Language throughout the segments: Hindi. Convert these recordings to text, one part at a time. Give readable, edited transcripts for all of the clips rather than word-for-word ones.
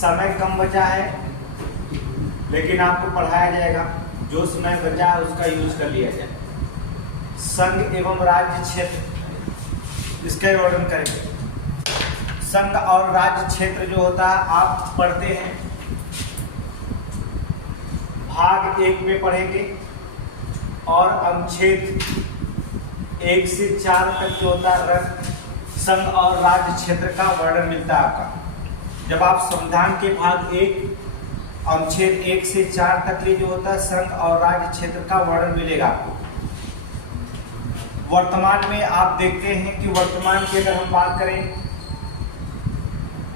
समय कम बचा है, लेकिन आपको पढ़ाया जाएगा, जो समय बचा है उसका यूज कर लिया जाए। संघ एवं राज्य क्षेत्र, इसका वर्णन करेंगे। संघ और राज्य क्षेत्र जो होता है आप पढ़ते हैं, भाग 1 में पढ़ेंगे और अनुच्छेद 1 से 4 तक जो होता है संघ और राज्य क्षेत्र का वर्णन मिलता है आपका। जब आप संविधान के भाग 1 अनुच्छेद 1 से 4 तक के जो होता है संघ और राज्य क्षेत्र का वर्णन मिलेगा आपको। वर्तमान में आप देखते हैं कि वर्तमान की अगर हम बात करें,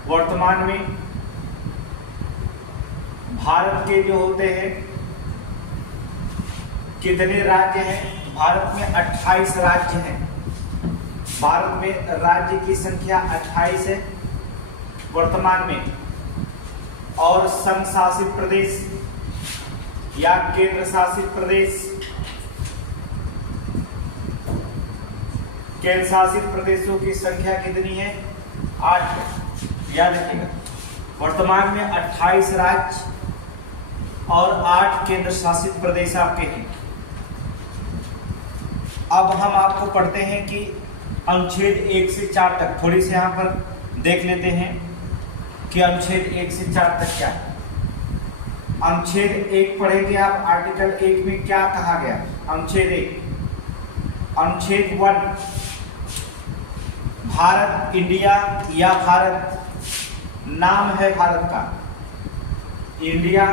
वर्तमान में भारत के जो होते हैं कितने राज्य हैं? भारत में 28 राज्य हैं। भारत में राज्य की संख्या 28 है वर्तमान में। और संघ शासित प्रदेश या केंद्र शासित प्रदेश, केंद्र शासित प्रदेशों की संख्या कितनी है? 8 है। याद रखिएगा, वर्तमान में 28 राज्य और 8 केंद्र शासित प्रदेश आपके हैं। अब हम आपको पढ़ते हैं कि अनुच्छेद 1 से 4 तक, थोड़ी से यहाँ पर देख लेते हैं कि अनुच्छेद 1 से 4 तक क्या है। अनुच्छेद 1 पढ़ेंगे आप, आर्टिकल 1 में क्या कहा गया? अनुच्छेद 1, अनुच्छेद 1, भारत, इंडिया या भारत नाम है भारत का, इंडिया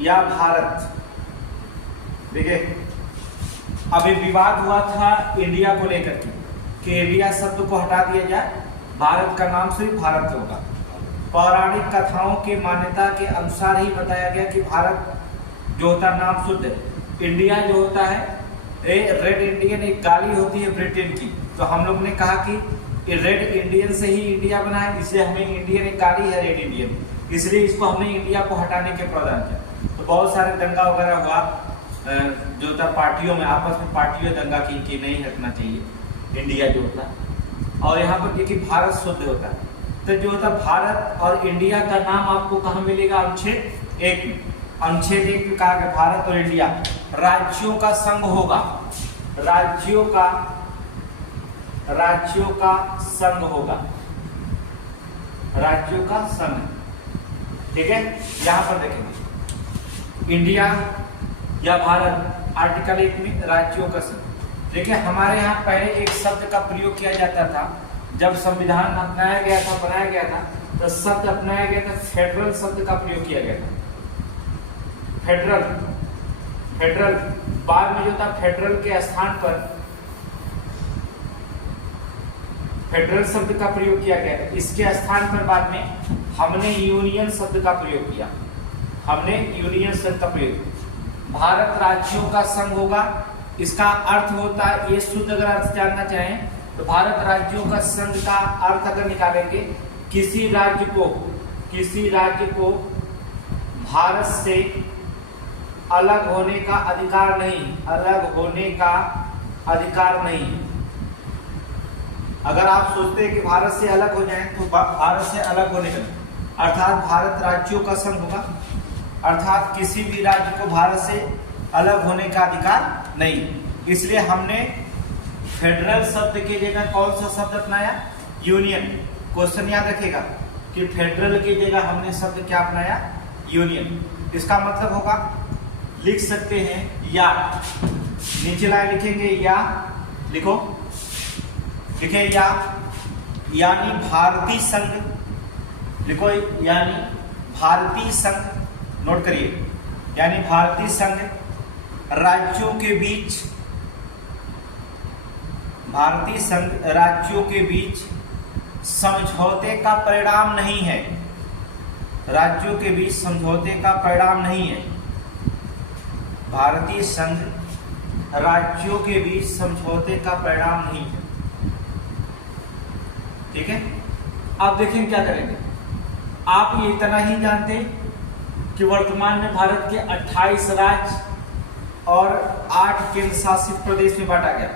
या भारत। देखिए अभी विवाद हुआ था इंडिया को लेकर के कि इंडिया शब्द को हटा दिया जाए, भारत का नाम सिर्फ भारत होगा। पौराणिक कथाओं की मान्यता के अनुसार ही बताया गया कि भारत जो होता नाम शुद्ध है। इंडिया जो होता है रेड इंडियन एक गाली होती है ब्रिटेन की, तो हम लोग ने कहा कि रेड इंडियन से ही इंडिया बना है, इसलिए हमें इंडियन एक गाली है रेड इंडियन, इसलिए इसको हमने इंडिया को हटाने के प्रावधान किया। तो बहुत सारे दंगा वगैरह हुआ जो था पार्टियों में, आपस में पार्टियों दंगा की नहीं हटना चाहिए इंडिया जो होता है। और यहाँ पर देखिए भारत शुद्ध होता है, तो जो होता भारत और इंडिया का नाम आपको कहाँ मिलेगा? अनुच्छेद 1 में। अनुच्छेद 1 में कहा गया भारत और इंडिया राज्यों का संघ होगा, राज्यों का संघ होगा, राज्यों का संघ। ठीक है, यहां पर देखेंगे इंडिया या भारत आर्टिकल 1 में राज्यों का संघ। देखिए हमारे यहाँ पहले एक शब्द का प्रयोग किया जाता था, जब संविधान अपनाया गया था, बनाया गया था, तो शब्द अपनाया गया था, फेडरल शब्द का प्रयोग किया गया था। फेडरल बाद में जो था फेडरल के स्थान पर फेडरल शब्द का प्रयोग किया गया। इसके स्थान पर बाद में हमने यूनियन शब्द का प्रयोग किया, हमने यूनियन शब्द का प्रयोग। भारत राज्यों का संघ होगा, इसका अर्थ होता है, ये शुद्ध अगर अर्थ जानना चाहें तो भारत राज्यों का संघ का अर्थ अगर निकालेंगे, किसी राज्य को भारत से अलग होने का अधिकार नहीं, अलग होने का अधिकार नहीं। अगर आप सोचते हैं कि भारत से अलग हो जाएं तो भारत से अलग होने का अर्थात भारत राज्यों का संघ होगा, अर्थात किसी भी राज्य को भारत से अलग होने का अधिकार नहीं। इसलिए हमने फेडरल शब्द की जगह कौन सा शब्द अपनाया? यूनियन। क्वेश्चन याद रखेगा कि फेडरल की जगह हमने शब्द क्या अपनाया? यूनियन। इसका मतलब होगा, लिख सकते हैं या, नीचे लाइन लिखेंगे या, लिखो, लिखे या, यानी भारतीय संघ, लिखो यानी भारतीय संघ, नोट करिए, यानी भारतीय संघ राज्यों के बीच, भारतीय संघ राज्यों के बीच समझौते का परिणाम नहीं है, राज्यों के बीच समझौते का परिणाम नहीं है। भारतीय संघ राज्यों के बीच समझौते का परिणाम नहीं है। ठीक है, अब देखें क्या करेंगे। आप ये इतना ही जानते कि वर्तमान में भारत के 28 राज्य और 8 केंद्र शासित प्रदेश में बांटा गया,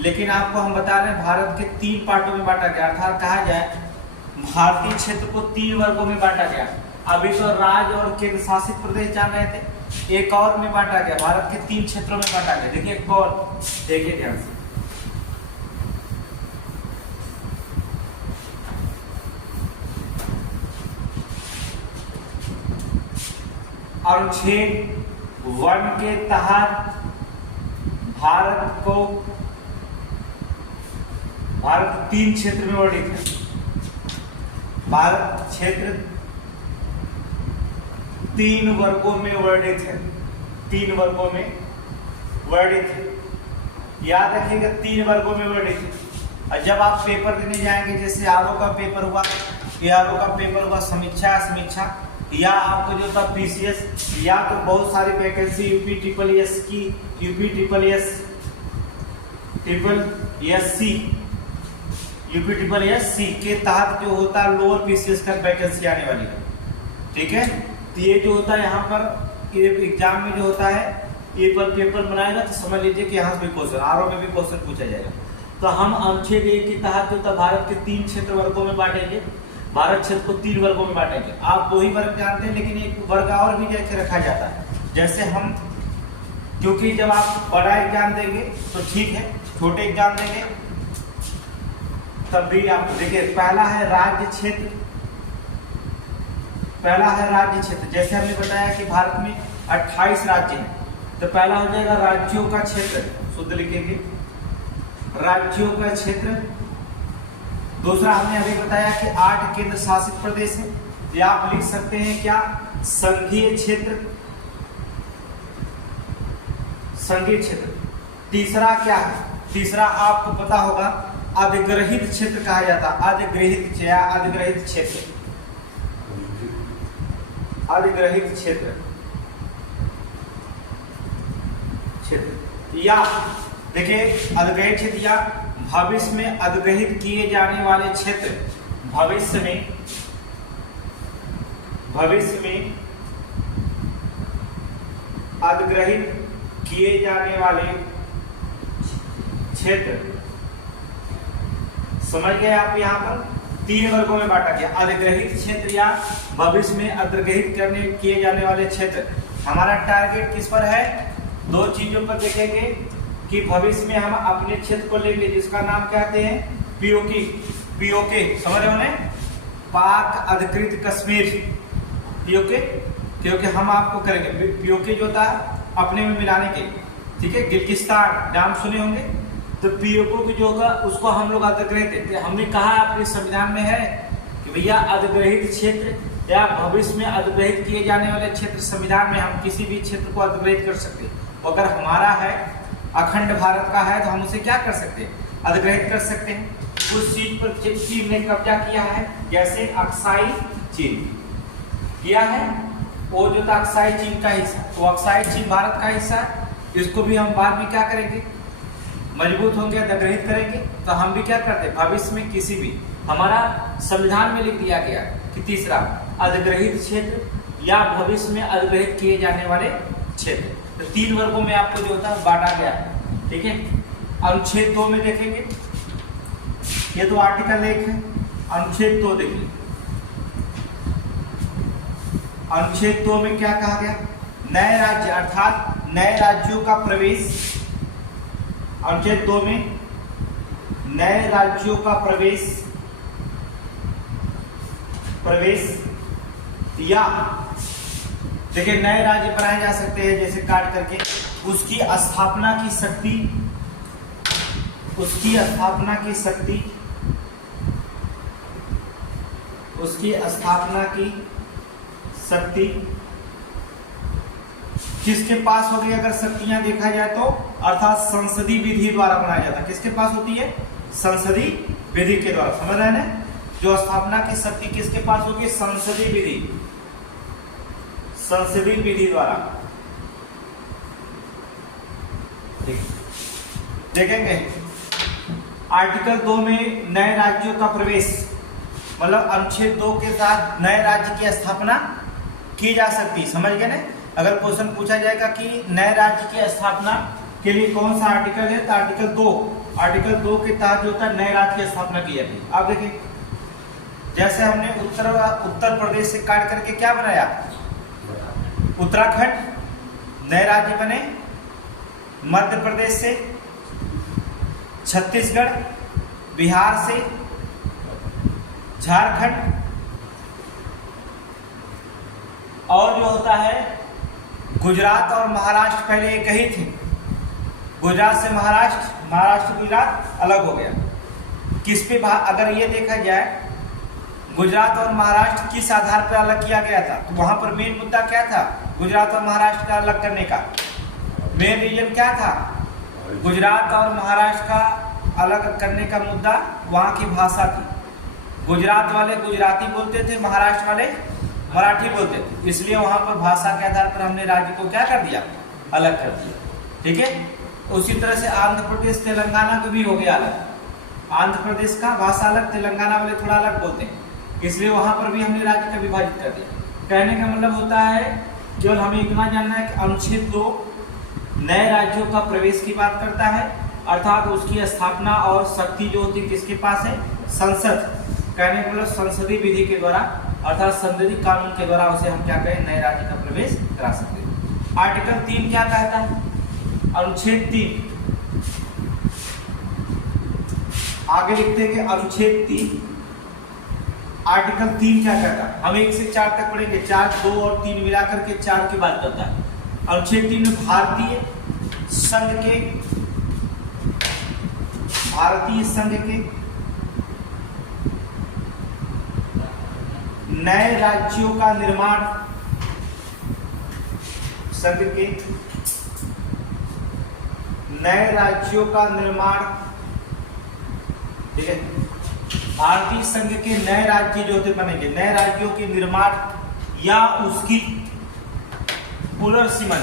लेकिन आपको हम बता रहे हैं भारत के 3 पार्टों में बांटा गया। अर्थात कहा जाए भारतीय क्षेत्र को 3 वर्गों में बांटा गया। अभी तो राज्य और केंद्र शासित प्रदेश जान रहे थे, एक और में बांटा गया, भारत के 3 क्षेत्रों में बांटा गया। देखिए एक और, देखिए ध्यान से, अनुच्छेद 1 के तहत भारत 3 क्षेत्र में वर्णित है। भारत क्षेत्र 3 वर्गों में वर्णित है, 3 वर्गों में वर्णित है। याद रखिएगा 3 वर्गों में वर्णित है। और जब आप पेपर देने जाएंगे, जैसे आरओ का पेपर हुआ, एआरओ का पेपर हुआ, समीक्षा या आपको जो था पीसीएस, या तो बहुत सारी vacancy UP triple S C के तहत जो होता है लोअर पीसीएस का वैकेंसी आने वाली है। ठीक है, तो ये जो होता है यहाँ पर एग्जाम में जो होता है, ये पर पेपर बनाएगा तो समझ लीजिए कि यहाँ से भी क्वेश्चन, आरओ में भी क्वेश्चन पूछा जाएगा। तो हम अनुच्छेद 1 के तहत जो था भारत के 3 क्षेत्र वर्गों में बांटेंगे, भारत क्षेत्र को 3 वर्गों में बांटेंगे। आप 2 ही वर्ग जानते हैं, लेकिन एक वर्ग और भी जैसे रखा जाता है। जैसे हम, क्योंकि जब आप बड़ा एग्जाम देंगे तो ठीक है, छोटे एग्जाम देंगे तब भी आप देखिए, पहला है राज्य क्षेत्र। जैसे हमने बताया कि भारत में 28 राज्य हैं, तो पहला हो जाएगा राज्यों का क्षेत्र, शुद्ध लिखेंगे राज्यों का क्षेत्र। दूसरा हमने अभी बताया कि 8 केंद्र शासित प्रदेश है, या आप लिख सकते हैं क्या, संघीय क्षेत्र। तीसरा क्या है, तीसरा आपको पता होगा अधिग्रहित क्षेत्र कहा जाता है, अधिग्रहित क्षेत्र या देखिए अधिग्रहित क्षेत्र या भविष्य में अधिग्रहित किए जाने वाले क्षेत्र, भविष्य में अधिग्रहित किए जाने वाले क्षेत्र। समझ गए आप, यहाँ पर 3 वर्गों में बांटा गया, अधिग्रहित क्षेत्र या भविष्य में अधिग्रहित किए जाने वाले क्षेत्र। हमारा टारगेट किस पर है, 2 चीजों पर देखेंगे कि भविष्य में हम अपने क्षेत्र को लेंगे जिसका नाम कहते हैं पीओके, समझ रहे हो, पाक अधिकृत कश्मीर, पीओके हम आपको करेंगे। पीओके जो होता है अपने में मिलाने के, ठीक है, गिलगिस्तान नाम सुने होंगे, तो पीओके की जो होगा उसको हम लोग अधिग्रहित देते हैं। हमने कहा अपने संविधान में है कि भैया अधिग्रहित क्षेत्र या भविष्य में अधिग्रहित किए जाने वाले क्षेत्र, संविधान में हम किसी भी क्षेत्र को अधिग्रहित कर सकते हैं। अगर हमारा है, अखंड भारत का है, तो हम उसे क्या कर सकते हैं, अधिग्रहित कर सकते हैं। उस चीज पर चीन ने कब्जा किया है, जैसे अक्साई चीन किया है, वो जो था अक्साई चीन का हिस्सा, तो अक्साई चीन भारत का हिस्सा है। इसको भी हम बाद में क्या करेंगे, मजबूत होंगे, अधिग्रहित करेंगे। तो हम भी क्या करते हैं, भविष्य में किसी भी, हमारा संविधान में लिख दिया गया कि तीसरा अधिग्रहित क्षेत्र या भविष्य में अधिग्रहित किए जाने वाले क्षेत्र। तो 3 वर्गों में आपको जो होता है बांटा गया है, ठीक है। अनुच्छेद 2 में देखेंगे, ये तो आर्टिकल 1 है। अनुच्छेद 2 देखिए, अनुच्छेद 2 में क्या कहा गया, नए राज्य अर्थात नए राज्यों का प्रवेश। अनुच्छेद 2 में नए राज्यों का प्रवेश या देखिए नए राज्य बनाए जा सकते हैं, जैसे काट करके उसकी स्थापना की शक्ति किसके पास होगी, अगर शक्तियां देखा जाए तो, अर्थात संसदीय विधि द्वारा बनाया जाता है। किसके पास होती है, संसदीय विधि के द्वारा, समझ रहे हैं। जो स्थापना की शक्ति किसके पास होगी, संसदीय विधि द्वारा। देखेंगे आर्टिकल 2 में नए राज्यों का प्रवेश, मतलब अनुच्छेद 2 के साथ नए राज्य की स्थापना की जा सकती है, समझ गए ना। अगर क्वेश्चन पूछा जाएगा कि नए राज्य की स्थापना के लिए कौन सा आर्टिकल है, तो आर्टिकल 2 के तहत जो होता है नए राज्य की स्थापना की जाती है। आप देखिए जैसे हमने उत्तर प्रदेश से काट करके क्या बनाया, उत्तराखंड नए राज्य बने, मध्य प्रदेश से, छत्तीसगढ़, बिहार से, झारखंड, और जो होता है गुजरात और महाराष्ट्र पहले एक ही थे, गुजरात से महाराष्ट्र, महाराष्ट्र गुजरात अलग हो गया। किस पे अगर ये देखा जाए गुजरात और महाराष्ट्र किस आधार पर अलग किया गया था, तो वहां पर मेन मुद्दा क्या था, गुजरात और महाराष्ट्र का अलग करने का मेन रीजन क्या था, गुजरात और महाराष्ट्र का अलग करने का मुद्दा वहाँ की भाषा थी। गुजरात वाले गुजराती बोलते थे, महाराष्ट्र वाले मराठी बोलते थे, इसलिए वहाँ पर भाषा के आधार पर हमने राज्य को क्या कर दिया, अलग कर दिया। ठीक है, उसी तरह से आंध्र प्रदेश तेलंगाना को भी हो गया अलग, आंध्र प्रदेश का भाषा अलग, तेलंगाना वाले थोड़ा अलग बोलते हैं, इसलिए वहाँ पर भी हमने राज्य का विभाजित कर दिया। कहने का मतलब होता है केवल हमें इतना जानना है कि अनुच्छेद 2 नए राज्यों का प्रवेश की बात करता है, अर्थात उसकी स्थापना और शक्ति जो होती है किसके पास है, संसद। कहने का मतलब संसदीय विधि के द्वारा अर्थात संसदीय कानून के द्वारा उसे हम क्या कहें, नए राज्य का प्रवेश करा सकते हैं। आर्टिकल 3 क्या कहता है, अनुच्छेद 3 आगे लिखते हैं कि अनुच्छेद 3 आर्टिकल 3 क्या कहता है, हम 1 से 4 तक पढ़ेंगे, 4, 2 और 3 मिलाकर के 4 की बात करता है। अनुच्छेद 3 में भारतीय संघ के नए राज्यों का निर्माण, संघ के नए राज्यों का निर्माण, ठीक है, भारतीय संघ के नए राज्य जो होते बनेंगे, नए राज्यों के निर्माण या उसकी पुनर्सीमन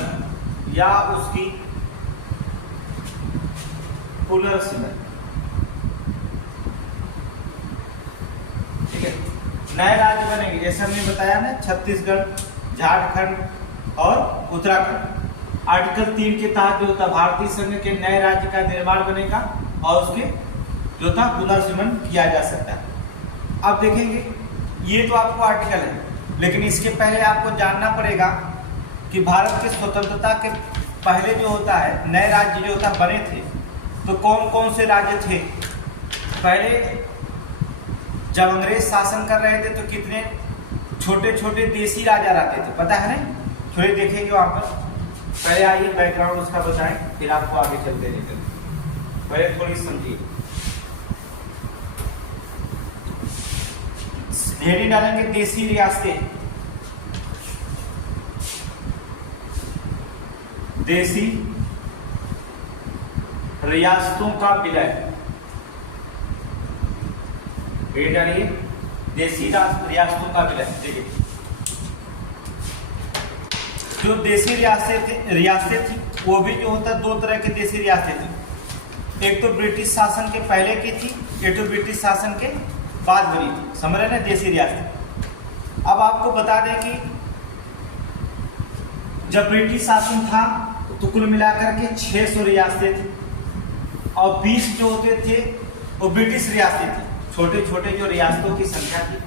ठीक है, नए राज्य बनेंगे, जैसे हमने बताया ना, छत्तीसगढ़, झारखंड और उत्तराखंड। आर्टिकल 3 के तहत जो होता भारतीय संघ के नए राज्य का निर्माण बनेगा और उसके जो था पुनर्सीमन किया जा सकता है। अब देखेंगे, ये तो आपको आर्टिकल है, लेकिन इसके पहले आपको जानना पड़ेगा कि भारत के स्वतंत्रता के पहले जो होता है नए राज्य जो होता बने थे, तो कौन कौन से राज्य थे। पहले जब अंग्रेज शासन कर रहे थे तो कितने छोटे छोटे देसी राजा रहते थे, पता है ना, थोड़े देखेंगे वहां पर। पहले आइए बैकग्राउंड उसका बताएं, फिर आपको आगे चलते हैं, पहले थोड़ी समझिए। हेडिंग डालेंगे देसी रियासतें, देसी रियासतों का विलय, हेडिंग डालिए देसी रियासतों का विलय। देखिए, जो देसी रियासतें थी वो भी जो होता है 2 तरह के देसी रियासतें थी, एक तो ब्रिटिश शासन के पहले की थी, एक तो ब्रिटिश शासन के बाद बनी थी, समझ रहे ना, देसी रियासत। अब आपको बता दें कि जब ब्रिटिश शासन था तो कुल मिलाकर के 600 रियासतें थी और 20 जो होते थे वो ब्रिटिश रियासतें थी, छोटे छोटे जो रियासतों की संख्या थी।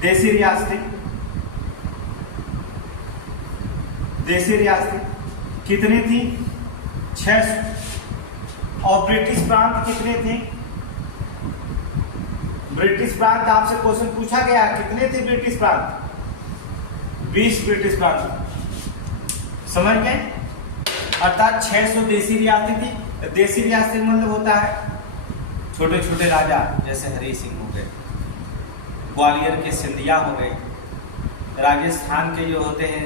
देसी रियासतें कितने थी, 600। और ब्रिटिश प्रांत कितने थे, ब्रिटिश प्रांत आपसे क्वेश्चन पूछा गया कितने थे ब्रिटिश प्रांत, 20 ब्रिटिश प्रांत, समझ गए। अर्थात 600 देसी रियासतें थी। देसी रियासतें मतलब होता है छोटे छोटे राजा, जैसे हरि सिंह हो गए, ग्वालियर के सिंधिया हो गए, राजस्थान के जो होते हैं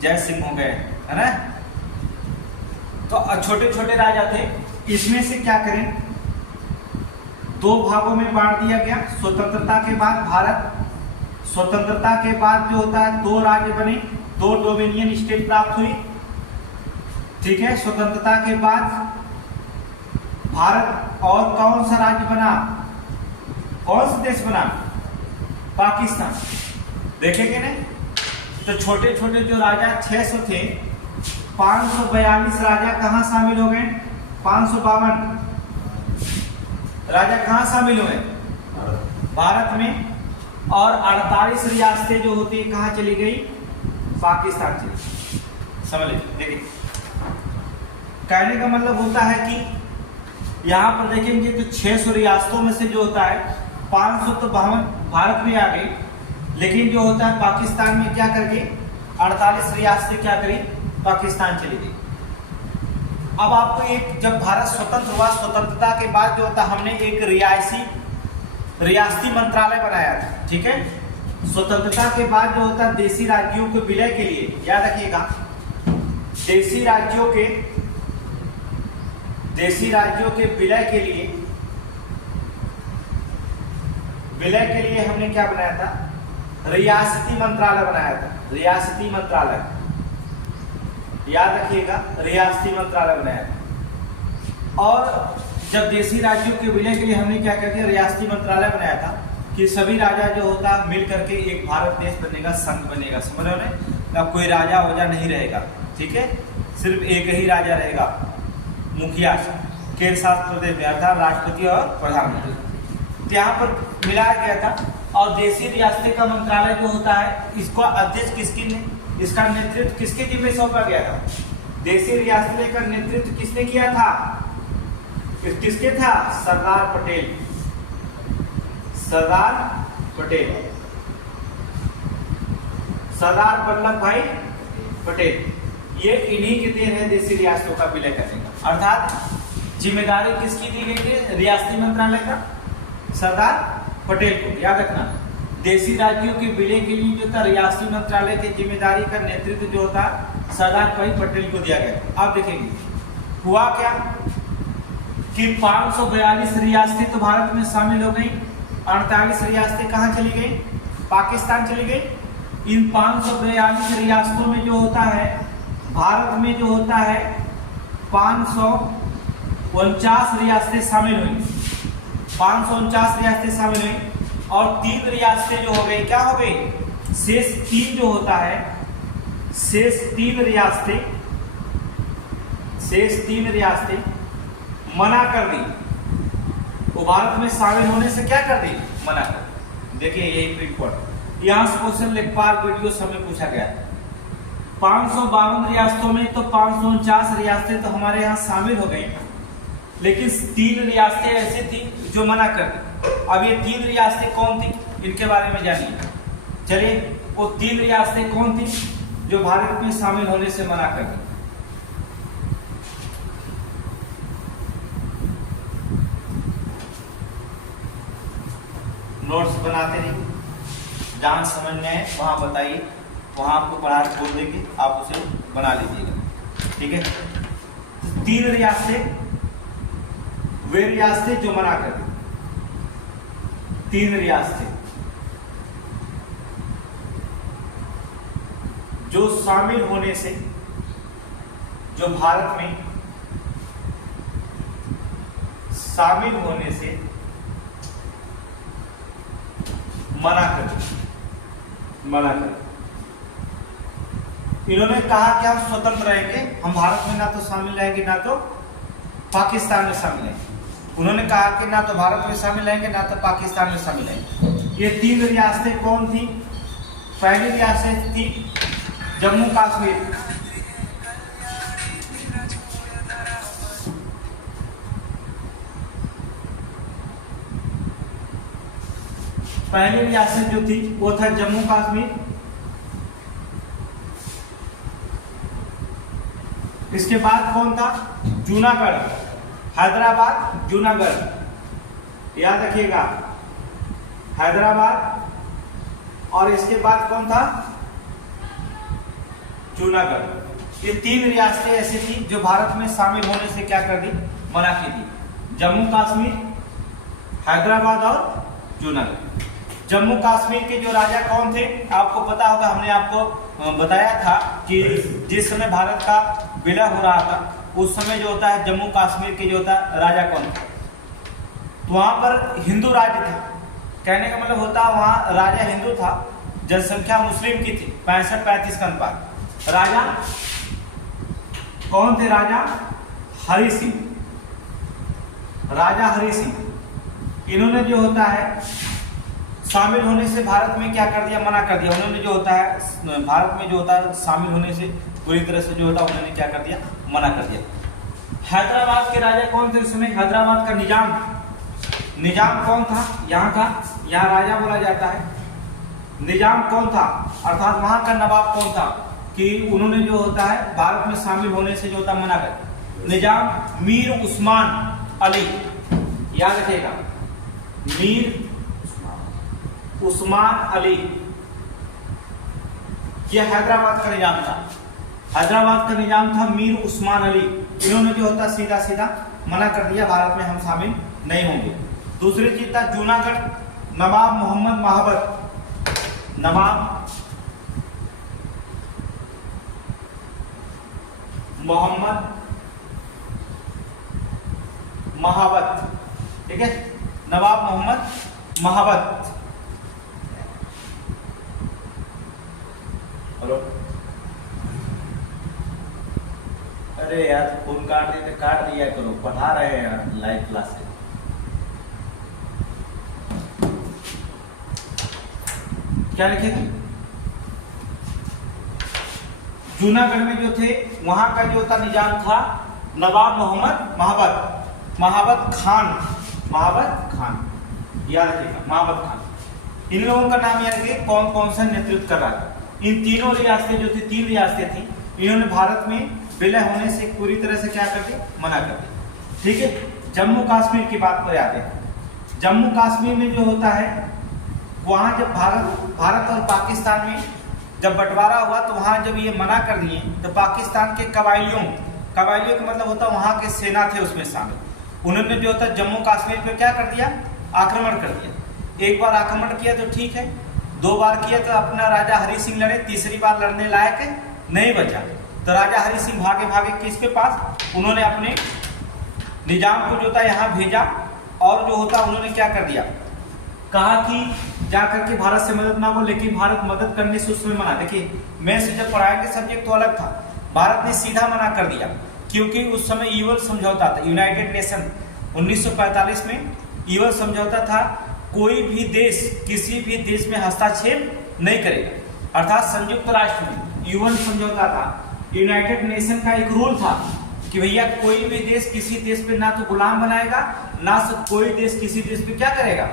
जय सिंह हो गए, है ना, तो छोटे छोटे राजा थे। इसमें से क्या करें, 2 भागों में बांट दिया गया। स्वतंत्रता के बाद स्वतंत्रता के बाद जो होता है 2 राज्य बने, 2 डोमिनियन स्टेट प्राप्त हुई, ठीक है। स्वतंत्रता के बाद भारत और कौन सा राज्य बना, कौन सा देश बना, पाकिस्तान। देखेंगे ना, तो छोटे छोटे जो राजा 600 थे, 542 राजा कहाँ शामिल हो गए, 552 राजा कहाँ शामिल हुए? भारत में। और 48 रियासतें जो होती है कहाँ चली गई? पाकिस्तान चली गई। समझ लीजिए। देखिए कहने का मतलब होता है कि यहाँ पर देखेंगे तो 600 रियासतों में से जो होता है 500 तो भारत में आ गई, लेकिन जो होता है पाकिस्तान में क्या कर गई? 48 रियासतें क्या करी? पाकिस्तान चली गई। अब आपको एक, जब भारत स्वतंत्र हुआ, स्वतंत्रता के बाद जो होता हमने एक रियासती मंत्रालय बनाया था। ठीक है, स्वतंत्रता के बाद जो होता देशी राज्यों के विलय के लिए, याद रखिएगा, देशी राज्यों के विलय के लिए हमने क्या बनाया था? रियासती मंत्रालय बनाया था। रियासती मंत्रालय, याद रखिएगा, रियासती मंत्रालय बनाया था। और जब देशी राज्यों के विलय के लिए हमने क्या कर दिया? रियासती मंत्रालय बनाया था कि सभी राजा जो होता मिल करके एक भारत देश बनेगा, संघ बनेगा। समझ रहे हो? अब कोई राजा वजा नहीं रहेगा। ठीक है, सिर्फ एक ही राजा रहेगा, मुखिया, केंद्र शासित प्रदेश में, अर्थात राष्ट्रपति और प्रधानमंत्री। तो यहाँ पर मिलाया गया था। और देशी रियासतें का मंत्रालय जो होता है, इसको अध्यक्ष इसका नेतृत्व किसके जिम्मे सौंपा गया था? देशी रियासतें का नेतृत्व किसने किया था? किसके था? सरदार पटेल। सरदार वल्लभ भाई पटेल। ये इन्हीं की देन है देशी रियासतों का विलय करने का। अर्थात जिम्मेदारी किसकी दी गई है रियासती मंत्रालय का? सरदार पटेल को। याद रखना, देशी राज्यों के विलय के लिए जो था रियासती मंत्रालय की जिम्मेदारी का नेतृत्व जो होता सरदार भाई पटेल को दिया गया। अब देखेंगे हुआ क्या कि 542 रियासतें तो भारत में शामिल हो गई, 48 रियासतें कहाँ चली गई? पाकिस्तान चली गई। इन 542 रियासतों में जो होता है, भारत में जो होता है 549 रियासतें शामिल हुई। 549 रियासतें शामिल हुई और 3 रियासतें जो हो गई, क्या हो गई? शेष 3 जो होता है, शेष 3 रियासतें मना कर दी। वो भारत में शामिल होने से क्या कर दी? मना कर दी। देखिए यही इम्पोर्टेंट, यहाँ से क्वेश्चन लेखपाल वीडियो समय पूछा गया। 552 रियासतों में तो 549 रियासतें तो हमारे यहाँ शामिल हो गई, लेकिन 3 रियासतें ऐसी थी जो मना कर दी। अब ये 3 रियासतें कौन थी, इनके बारे में जानिए। चलिए, वो 3 रियासतें कौन थी जो भारत में शामिल होने से मना कर दी? नोट्स बनाते रहिए, जहां समझ में है वहां बताइए, वहां आपको पढ़ा के बोल देंगे, आप उसे बना लीजिएगा। ठीक है, 3 रियासतें वे रियासतें जो मना कर दी। 3 रियासतें जो शामिल होने से, जो भारत में शामिल होने से मना कर। इन्होंने कहा कि हम स्वतंत्र रहेंगे, हम भारत में ना तो शामिल रहेंगे ना तो पाकिस्तान में शामिल रहेंगे। उन्होंने कहा कि ना तो भारत में शामिल रहेंगे ना तो पाकिस्तान में शामिल रहेंगे। ये 3 रियासतें कौन थी? पहली रियासत थी जम्मू कश्मीर। पहली रियासत जो थी वो था जम्मू कश्मीर। इसके बाद कौन था? जूनागढ़, हैदराबाद, जूनागढ़, याद रखिएगा, हैदराबाद। और इसके बाद कौन था? जूनागढ़। ये 3 रियासतें ऐसी थी जो भारत में शामिल होने से क्या कर दी? मना की थी। जम्मू कश्मीर, हैदराबाद और जूनागढ़। जम्मू कश्मीर के जो राजा कौन थे आपको पता होगा, हमने आपको बताया था कि जिस समय भारत का विलय हो रहा था उस समय जो होता है जम्मू कश्मीर के जो होता है राजा कौन थे? तो वहां पर हिंदू राज्य था। कहने का मतलब होता है वहां राजा हिंदू था, जनसंख्या मुस्लिम की थी, 65-35 का अनुपात। राजा कौन थे? राजा हरि सिंह। राजा हरि सिंह। इन्होंने जो होता है शामिल होने से भारत में क्या कर दिया, मना कर दिया। उन्होंने जो होता है भारत में जो होता है शामिल होने से पूरी तरह से जो होता है उन्होंने क्या कर दिया, मना कर दिया। हैदराबाद के राजा कौन थे उस समय? हैदराबाद का निजाम कौन था? यहाँ का, यहाँ राजा बोला जाता है। निजाम कौन था अर्थात वहां का नवाब कौन था कि उन्होंने जो होता है भारत में शामिल होने से जो होता मना कर? निजाम मीर उस्मान अली, याद रखिएगा, मीर उस्मान अली, यह हैदराबाद का निजाम था। हैदराबाद का निजाम था मीर उस्मान अली। इन्होंने जो होता सीधा सीधा मना कर दिया, भारत में हम शामिल नहीं होंगे। दूसरी चीज था जूनागढ़, नवाब मोहम्मद महाबत, नवाब मोहम्मद महाबत, ठीक है, नवाब मोहम्मद महाबत। हेलो, अरे यार फोन काट देते, काट दिया करो, पढ़ा रहे हैं यार लाइव क्लास से। क्या लिखेंगे? जूनागढ़ में जो थे वहां का जो था निजाम था नवाब मोहम्मद महाबत खान, याद रखिएगा, महाबत खान। इन लोगों का नाम याद रखिए, कौन कौन सा नेतृत्व कर रहा था। इन तीनों रियासतें जो थी, 3 रियासतें थी, इन्होंने भारत में विलय होने से पूरी तरह से क्या कर दिया, मना कर दिया। ठीक है, जम्मू कश्मीर की बात पर आते हैं। जम्मू कश्मीर में जो होता है वहां जब भारत और पाकिस्तान में जब बंटवारा हुआ तो वहां जब ये मना कर दिए तो पाकिस्तान के कबायलियों का मतलब होता है वहां के सेना थे उसमें शामिल, उन्होंने जो होता जम्मू कश्मीर पे क्या कर दिया, आक्रमण कर दिया। एक बार आक्रमण किया तो ठीक है, 2 बार किया तो अपना राजा हरि सिंह लड़े, तीसरी बार लड़ने लायक नहीं बचा तो राजा हरि सिंह भागे किसके पास, उन्होंने अपने निजाम को जो था यहाँ भेजा और जो होता उन्होंने क्या कर दिया, कहा कि जाकर के भारत से मदद मांगो, लेकिन भारत मदद करने से उसमें मना। देखिए मैं से जब पढ़ाएंगे सब्जेक्ट तो अलग था, भारत ने सीधा मना कर दिया क्योंकि उस समय ईवल समझौता था, यूनाइटेड नेशन 1945 में ईवल समझौता था, कोई भी देश किसी भी देश में हस्तक्षेप नहीं करेगा। अर्थात संयुक्त राष्ट्र में यूएन समझौता था, यूनाइटेड नेशन का एक रूल था कि भैया कोई भी देश किसी देश पे ना तो गुलाम बनाएगा, ना कोई देश किसी देश पे क्या करेगा,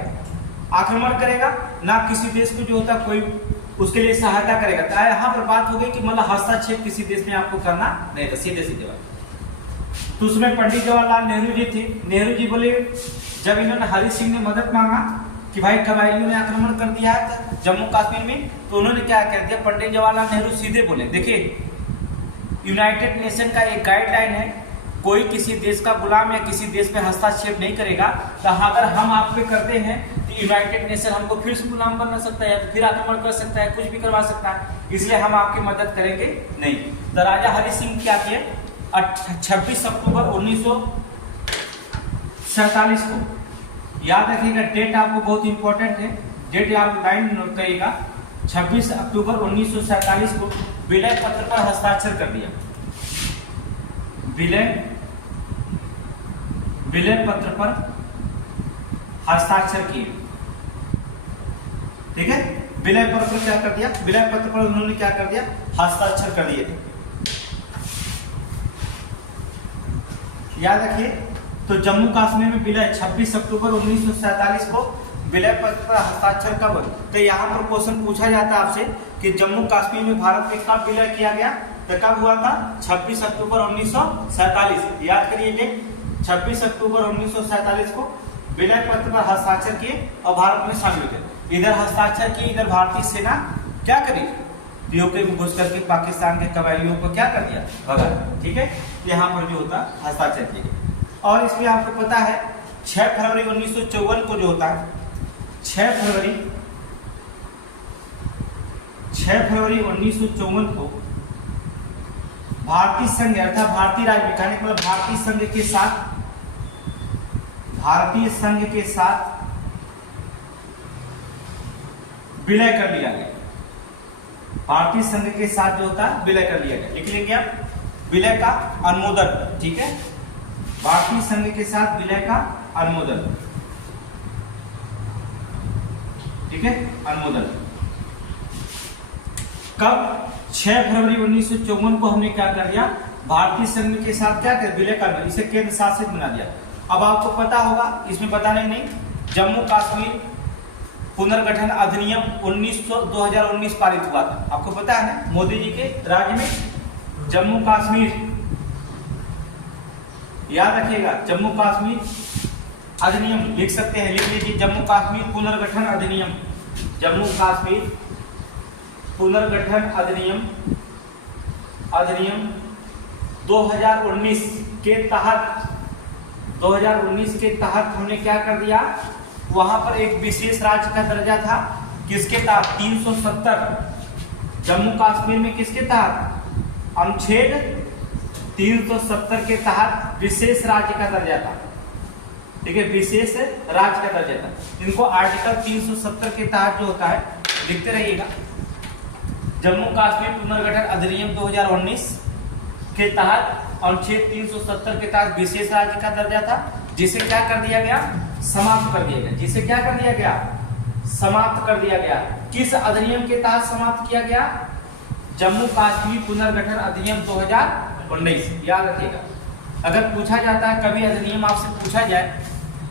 आक्रमण करेगा, ना किसी देश को जो होता कोई उसके लिए सहायता करेगा। तो यहाँ पर बात हो गई कि मतलब हस्तक्षेप किसी देश में आपको करना नहीं था, सीधे बात। तो उसमें पंडित जवाहरलाल नेहरू जी थे, नेहरू जी बोले, जब इन्होंने हरि सिंह ने मदद मांगा कि भाई कबायलियों ने आक्रमण कर दिया है जम्मू कश्मीर में, तो उन्होंने क्या कह दिया, पंडित जवाहरलाल नेहरू सीधे बोले, देखिए यूनाइटेड नेशन का एक गाइडलाइन है, कोई किसी देश का गुलाम या किसी देश में हस्तक्षेप नहीं करेगा, तो अगर हम आप पे करते हैं तो यूनाइटेड नेशन हमको फिर से गुलाम बना सकता है, फिर आक्रमण कर सकता है, कुछ भी करवा सकता है, इसलिए हम आपकी मदद करेंगे नहीं। तो राजा हरि सिंह क्या किए, 26 अक्टूबर 1947 को, याद रखिएगा डेट आपको बहुत इंपॉर्टेंट है, डेट आप लाइन नोट करिएगा, 26 अक्टूबर 1947 को विलय पत्र पर हस्ताक्षर कर दिया। विलय पत्र पर हस्ताक्षर किए, ठीक है, विलय पत्र पर क्या कर दिया, विलय पत्र पर उन्होंने क्या कर दिया, हस्ताक्षर कर दिए थे। याद रखिए, तो जम्मू कश्मीर में विलय 26 अक्टूबर 1947 को विलय पत्र पर हस्ताक्षर कब, तो यहाँ पर क्वेश्चन पूछा जाता है आपसे कि जम्मू कश्मीर में भारत में कब विलय किया गया, तो कब हुआ था, 26 अक्टूबर 1947। याद करिए डेट, 26 अक्टूबर 1947 को विलय पत्र पर हस्ताक्षर किए और भारत में शामिल हुए। इधर हस्ताक्षर किए, इधर भारतीय सेना क्या करी, पीओके में घुस करके पाकिस्तान के कबायलियों को क्या कर दिया, भगा। ठीक है, यहाँ पर जो होता हस्ताक्षर किए। और इसमें आपको पता है 6 फरवरी 1954 को जो होता है, 6 फरवरी 1954 को भारतीय संघ अर्थात भारतीय राज्य में कहने मतलब भारतीय संघ के साथ विलय कर लिया गया। भारतीय संघ के साथ जो होता है विलय कर लिया गया, लिख लेंगे आप, विलय का अनुमोदन। ठीक है, भारतीय संघ के साथ विलय का अनुमोदन। ठीक है, अनुमोदन। कब? 6 फरवरी 1954 को हमने क्या कर दिया, भारतीय संघ के साथ क्या कर विलय कर दिया, इसे केंद्र शासित बना दिया। अब आपको पता होगा, इसमें बताने नहीं, जम्मू कश्मीर पुनर्गठन अधिनियम 2019 पारित हुआ था, आपको पता है ना, मोदी जी के राज्य में जम्मू कश्मीर, याद रखिएगा, जम्मू कश्मीर अधिनियम लिख सकते हैं, लिख लीजिए, जम्मू कश्मीर पुनर्गठन अधिनियम, जम्मू कश्मीर पुनर्गठन अधिनियम 2019 के तहत, 2019 के तहत हमने क्या कर दिया, वहां पर एक विशेष राज्य का दर्जा था, किसके तहत, 370 जम्मू कश्मीर में किसके तहत, अनुच्छेद 370 के तहत विशेष राज्य का दर्जा था, ठीक है, विशेष राज्य का दर्जा था। इनको आर्टिकल 370 के तहत जो होता है लिखते रहिएगा, जम्मू कश्मीर पुनर्गठन अधिनियम 2019 के तहत अनुच्छेद 370 के तहत विशेष राज्य का दर्जा था, जिसे क्या कर दिया गया, समाप्त कर दिया गया, जिसे क्या कर दिया गया, समाप्त कर दिया गया। किस अधिनियम के तहत समाप्त किया गया, जम्मू कश्मीर पुनर्गठन अधिनियम 2019, याद रखिएगा। अगर पूछा जाता है कभी अधिनियम आपसे पूछा जाए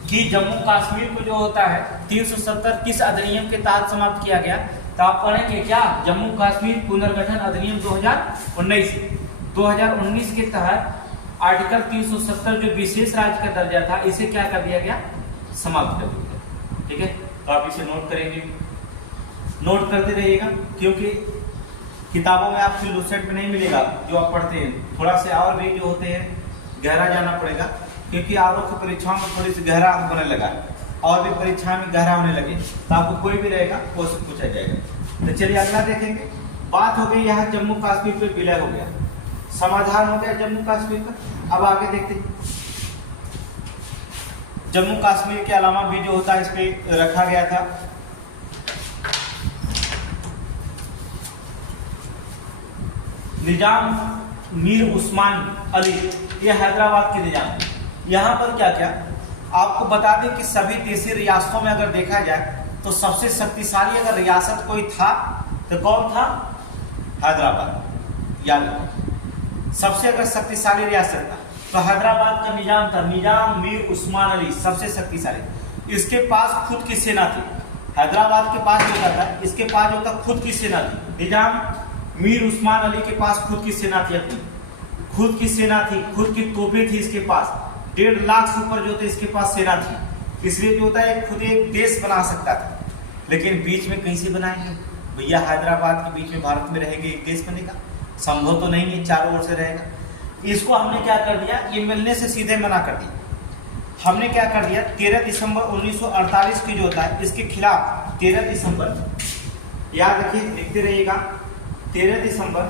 कि जम्मू कश्मीर को जो होता है 370 किस अधिनियम के तहत समाप्त किया गया, तो आप पढ़ेंगे क्या, जम्मू कश्मीर पुनर्गठन अधिनियम 2019 के तहत आर्टिकल 370 जो विशेष राज्य का दर्जा था, इसे क्या कर दिया गया, समाप्त कर दिया गया, ठीक है। तो आप इसे नोट करेंगे, नोट करते रहिएगा, क्योंकि किताबों में आपसे लुसेट में नहीं मिलेगा जो आप पढ़ते हैं, थोड़ा से और भी जो होते हैं गहरा जाना पड़ेगा, क्योंकि आरोप की परीक्षाओं में थोड़ी सी गहरा होने लगा है, और भी परीक्षा में गहरा होने लगे, तो आपको कोई भी रहेगा वो से पूछा जाएगा। तो चलिए अगला देखेंगे। बात हो गई यहाँ जम्मू कश्मीर पे विलय हो गया, समाधान हो गया जम्मू कश्मीर का। अब आगे देखते हैं, जम्मू कश्मीर के अलावा भी जो होता है इस पे रखा गया था निजाम मीर उस्मान अली, ये हैदराबाद के निजाम। यहाँ पर क्या क्या आपको बता दें कि सभी देशी रियासतों में अगर देखा जाए तो सबसे शक्तिशाली अगर रियासत कोई था तो कौन था, हैदराबाद, याद रखो, सबसे अगर शक्तिशाली रियासत था तो हैदराबाद का निजाम था, निजाम मीर उस्मान अली, सबसे शक्तिशाली। इसके पास खुद की सेना थी, हैदराबाद के पास जो था, इसके पास जो था खुद की सेना थी, निजाम मीर उस्मान अली के पास खुद की सेना थी, अपनी खुद की सेना थी, खुद की तोपें थी इसके पास, 1.5 लाख से ऊपर जो थे इसके पास सेना थी, इसलिए जो होता है खुद एक देश बना सकता था। लेकिन बीच में कहीं से बनाएंगे भैया, हैदराबाद के बीच में भारत में रहेंगे एक देश बनेगा, संभव तो नहीं है, चारों ओर से रहेगा। इसको हमने क्या कर दिया, ये मिलने से सीधे मना कर दिया। हमने क्या कर दिया, 13 दिसंबर 1948 की जो होता है इसके खिलाफ, 13 दिसंबर, याद रखिए, लिखते रहिएगा, 13 दिसंबर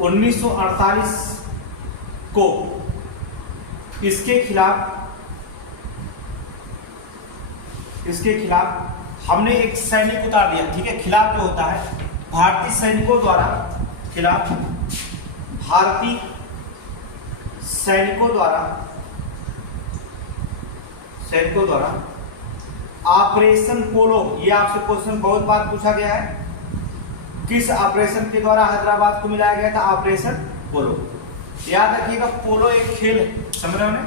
1948 को इसके खिलाफ हमने एक सैनिक उतार दिया, ठीक है। खिलाफ जो होता है भारतीय सैनिकों द्वारा, खिलाफ भारतीय सैनिकों द्वारा ऑपरेशन पोलो, ये आपसे क्वेश्चन बहुत बार पूछा गया है, किस ऑपरेशन के द्वारा हैदराबाद को मिलाया गया था, ऑपरेशन पोलो। याद रखिएगा, पोलो एक खेल है, समझ रहे हो ना,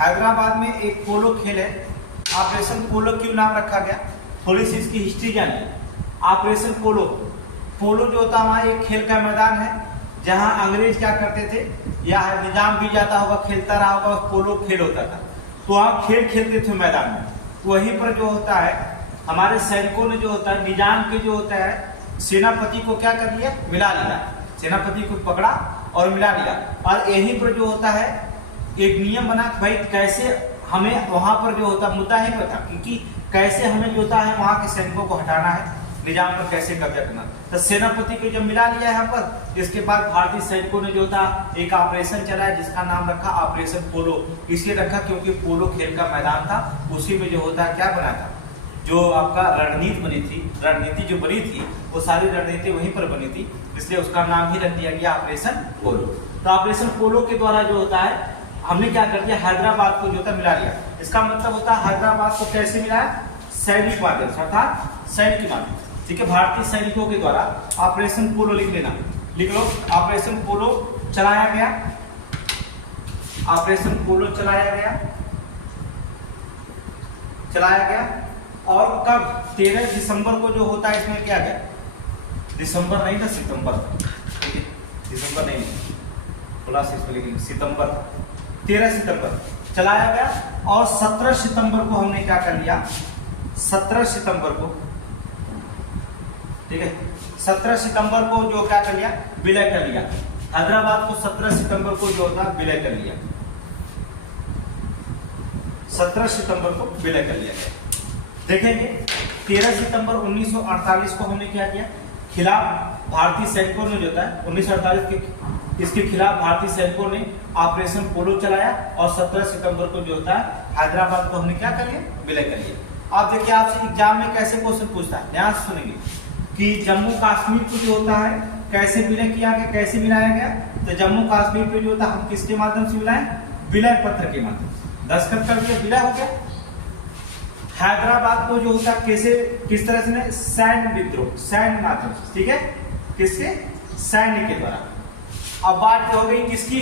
हैदराबाद में एक पोलो खेल है। ऑपरेशन पोलो क्यों नाम रखा गया, थोड़ी सी इसकी हिस्ट्री जानिए। ऑपरेशन पोलो, पोलो जो होता है वहाँ एक खेल का मैदान है, जहाँ अंग्रेज क्या करते थे, या निजाम भी जाता होगा, खेलता रहा होगा, पोलो खेल होता था, तो आप खेल खेलते थे मैदान में। वहीं पर जो होता है हमारे सैनिकों ने जो होता है, निजाम के जो होता है सेनापति को क्या कर दिया, मिला लिया, सेनापति को पकड़ा और मिला लिया। और यहीं पर जो होता है एक नियम बना कि भाई कैसे हमें वहां पर जो होता, मुद्दा ही पता क्योंकि कैसे हमें जो होता है वहां के सैनिकों को हटाना है, निजाम पर कैसे कब्जा करना। तो सेनापति को जब मिला लिया यहाँ पर, इसके बाद भारतीय सैनिकों ने जो था एक ऑपरेशन चलाया जिसका नाम रखा ऑपरेशन पोलो। इसलिए रखा क्योंकि पोलो खेल का मैदान था, उसी में जो होता है क्या बना था, जो आपका रणनीति जो बनी थी वो सारी रणनीति वहीं पर बनी थी, इसलिए उसका नाम ही रख दिया गया ऑपरेशन पोलो। तो ऑपरेशन पोलो के द्वारा जो होता है हमने क्या कर दिया, हैदराबाद को जो होता मिला लिया। इसका मतलब होता है हैदराबाद को कैसे मिलाया, सैनिक माध्यम से, अर्थात सैनिक माध्यम, ठीक है, भारतीय सैनिकों के द्वारा ऑपरेशन पोलो लिख लेना, लिख लो, ऑपरेशन पोलो चलाया गया, ऑपरेशन पोलो चलाया गया और कब 13 दिसंबर को जो होता है इसमें क्या गया, दिसंबर नहीं था, सितंबर, ठीक है, दिसंबर नहीं, थोड़ा सा इसको लिखेंगे, सितंबर, 13 सितंबर चलाया गया और 17 सितंबर को हमने क्या कर लिया, 17 सितंबर को, ठीक है, 17 सितंबर को जो क्या कर लिया, विलय कर लिया, हैदराबाद को 17 सितंबर को जो होता विलय कर लिया, 17 सितंबर को विलय कर लिया गया। देखेंगे 13 सितंबर 1948 को हमने क्या किया, खिलाफ भारतीय सैनिकों ने जो होता है 1948 के इसके खिलाफ भारतीय सैनिकों ने ऑपरेशन पोलो चलाया और 17 सितंबर को जो होता है हैदराबाद को हमने क्या कर लिया, विलय कर लिया। आप देखिए आपसे एग्जाम में कैसे क्वेश्चन पूछता है, ध्यान से सुनेंगे कि जम्मू कश्मीर को जो होता है कैसे विलय किया गया, कैसे मिलाया गया, तो जम्मू कश्मीर को जो होता है हम किसके माध्यम से मिलाएं, विलय पत्र के माध्यम से, दस्तखत कर दिया, विलय हो गया। हैदराबाद को जो होता है कैसे, किस तरह से, सैन्य विद्रोह, सैन्य माध्यम से, ठीक है, किसके, सैन्य के द्वारा। अब बात हो गई किसकी,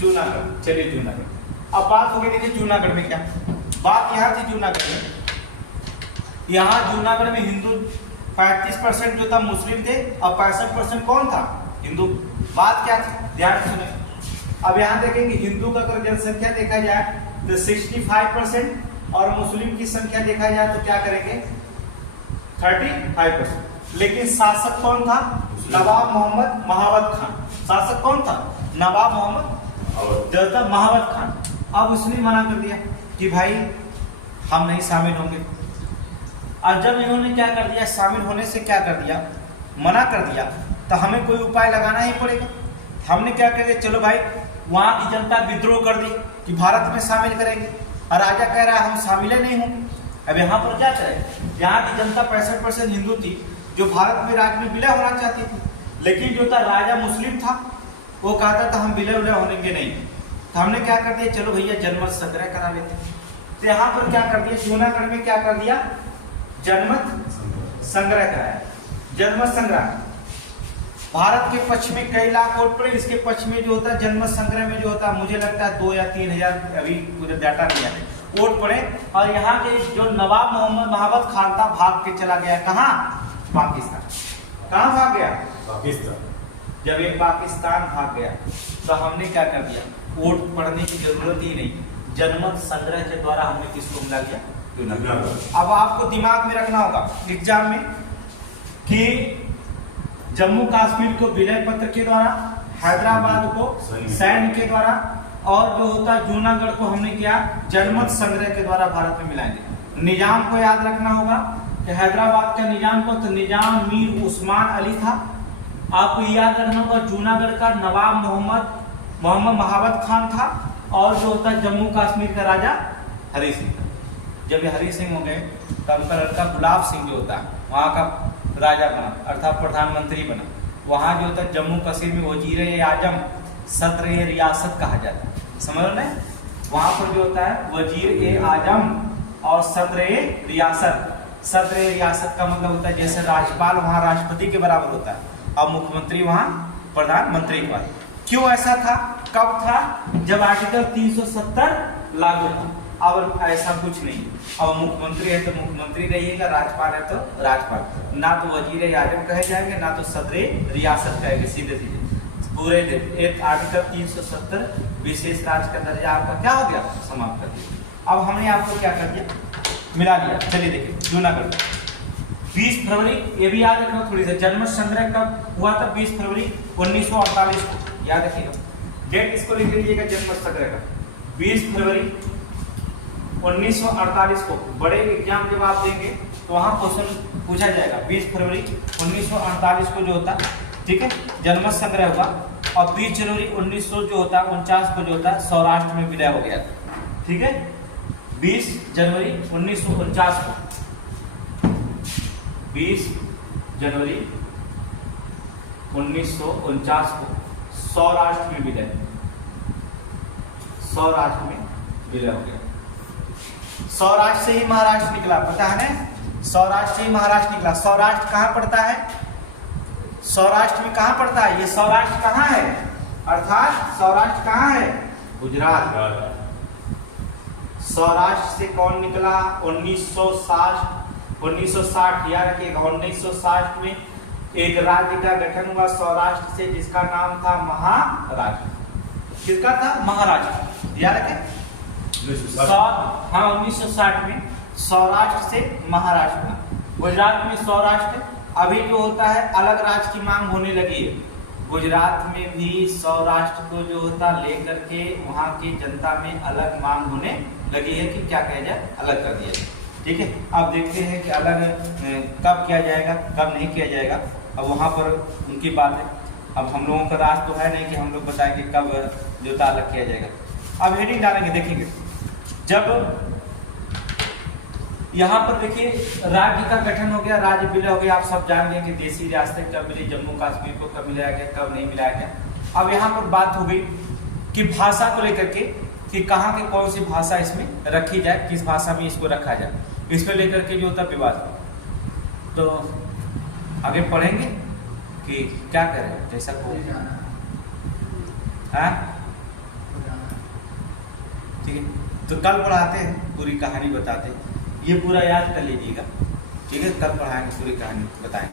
जूनागढ़, चलिए जूनागढ़, अब बात हो गई, देखिए जूनागढ़ में क्या बात यहाँ थी, जूनागढ़ में, यहाँ जूनागढ़ में हिंदू 35% जो था मुस्लिम थे और 65% कौन था, हिंदू। बात क्या थी, ध्यान सुने, अब यहाँ देखेंगे हिंदू का अगर जनसंख्या देखा जाए तो 65% और मुस्लिम की संख्या देखा जाए तो क्या करेंगे 35%, लेकिन शासक कौन था, नवाब मोहम्मद महावत खान, शासक कौन था, नवाब मोहम्मद महावत खान। अब उसने मना कर दिया कि भाई हम नहीं शामिल होंगे, और जब इन्होंने क्या कर दिया, शामिल होने से क्या कर दिया, मना कर दिया, तो हमें कोई उपाय लगाना ही पड़ेगा। हमने क्या कर दिया, चलो भाई वहां की जनता विद्रोह कर दी कि भारत में शामिल करेंगे, और राजा कह रहा है हम शामिल नहीं होंगे। अब यहाँ पर क्या करें, यहाँ की जनता 65% हिंदू थी जो भारत में राज्य में विलय होना चाहती थी, लेकिन जो था राजा मुस्लिम था, वो कहता था हम विलय विलय होने नहीं। तो हमने क्या कर दिया, चलो भैया जनमत संग्रह करा लेते हैं। तो यहाँ पर क्या कर दिया, जूनागढ़ में क्या कर दिया, जनमत संग्रह कराया। जनमत संग्रह भारत के पश्चिम में कई लाख वोट पड़े, इसके पश्चिम में जो होता है जनमत संग्रह में जो होता है मुझे लगता है 2 या 3 हजार, अभी पूरे डाटा नहीं है, वोट पड़े। और यहाँ के जो नवाब मोहम्मद महावत खान था भाग के चला गया, कहाँ, पाकिस्तान। कहाँ भाग गया, पाकिस्तान। जब ये पाकिस्तान भाग गया तो हमने क्या कर दिया, वोट पढ़ने की जरूरत ही नहीं, जनमत संग्रह के द्वारा हमने किसको मिला दिया, जूनागढ़। अब आपको दिमाग में रखना होगा एग्जाम में कि जम्मू कश्मीर को विलय पत्र के द्वारा, हैदराबाद को सैन्य के द्वारा, और जो होता है जूनागढ़ को हमने किया जनमत संग्रह के द्वारा भारत में मिलाएंगे। निजाम को याद रखना होगा कि हैदराबाद का निजाम को तो निजाम मीर उस्मान अली था। आपको याद रखना होगा जूनागढ़ का नवाब मोहम्मद महावत खान था, और जो होता है जम्मू कश्मीर का राजा हरी सिंह था। जब ये हरी सिंह हो गए तब उनका लड़का गुलाब सिंह जो होता है वहाँ का राजा बना, अर्थात प्रधानमंत्री बना। वहाँ जो होता है जम्मू कश्मीर में वजीर आजम सदर रियासत कहा जाता है, समझ रहे हैं। वहाँ पर जो होता है वजीर आजम और सदर रियासत। सदर रियासत का मतलब होता है जैसे राज्यपाल वहाँ राष्ट्रपति के बराबर होता है और मुख्यमंत्री वहाँ प्रधानमंत्री के बराबर। क्यों ऐसा था, कब था, जब आर्टिकल 370 लागू था। अब ऐसा कुछ नहीं, अब मुख्यमंत्री है तो मुख्यमंत्री रहिएगा, राज्यपाल है तो राज्यपाल, ना तो वजीर आजम कहे जाएंगे ना तो सदर रियासत कहेंगे, सीधे सीधे पूरे एक आर्टिकल 370 विशेष राज्य का दर्जा आपका क्या हो गया, समाप्त कर दिया। अब हमने आपको क्या कर दिया, मिला दिया। चलिए देखिए जूनागढ़ 20 फरवरी, ये भी याद रखना थोड़ी सा, जनमत संग्रह कब हुआ था, 20 फरवरी 1948 को, याद रखिएगा डेट, इसको लिख लीजिएगा जनमत संग्रह का 20 फरवरी 1948 को। बड़े एग्जाम जब आप देंगे तो वहाँ क्वेश्चन पूछा जाएगा 20 फरवरी 1948 को जो होता, ठीक है, जनमत संग्रह हुआ। और 20 जनवरी 1900 जो होता 49 को जो होता सौराष्ट्र में विलय हो गया था, ठीक है। 20 जनवरी 1949 को, 20 जनवरी 1949 को सौराष्ट्र में विलय, सौराष्ट्र में विलय हो गया। सौराष्ट्र से ही महाराष्ट्र निकला, पता है ना, सौराष्ट्र से महाराष्ट्र निकला। सौराष्ट्र कहाँ पड़ता है? सौराष्ट्र में कहाँ पड़ता है? ये सौराष्ट्र कहाँ है? अर्थात सौराष्ट्र कहाँ है? गुजरात। सौराष्ट्र से कौन निकला? 1960 याद रखिएगा। 1960 में एक राज्य का गठन हुआ सौराष्ट्र से, जिसका नाम था महाराष्ट्र। किसका था? महाराष्ट्र। याद रखें। हाँ, 1960 में सौराष्ट्र से महाराष्ट्र बना। गुजरात में सौराष्ट्र। अभी जो होता है अलग राज्य की मांग होने लगी है। गुजरात में भी सौराष्ट्र को जो होता लेकर के वहाँ की जनता में अलग मांग होने लगी है कि क्या किया जाए, अलग कर दिया जाए। ठीक है, अब देखते हैं कि अलग कब किया जाएगा, कब नहीं किया जाएगा। अब वहाँ पर उनकी बात है। अब हम लोगों का राज तो है नहीं कि हम लोग बताएं कि कब जो था अलग किया जाएगा। अब हेडिंग डालेंगे, देखेंगे। जब यहाँ पर देखिए राज्य का गठन हो गया, राज्य विलय हो गया। आप सब जान गए कि देशी रियासतें कब मिली, जम्मू कश्मीर को कब मिलाया गया, कब नहीं मिलाया गया। अब यहाँ पर बात हो गई कि भाषा को लेकर के कि कहाँ की कौन सी भाषा इसमें रखी जाए, किस भाषा में इसको रखा जाए, इसको लेकर के जो होता विवाद। तो आगे पढ़ेंगे कि क्या करें, जैसा को ठीक है। तो कल पढ़ाते हैं, पूरी कहानी बताते हैं। ये पूरा याद कर लीजिएगा। ठीक है, कल पढ़ाएंगे, पूरी कहानी बताएंगे।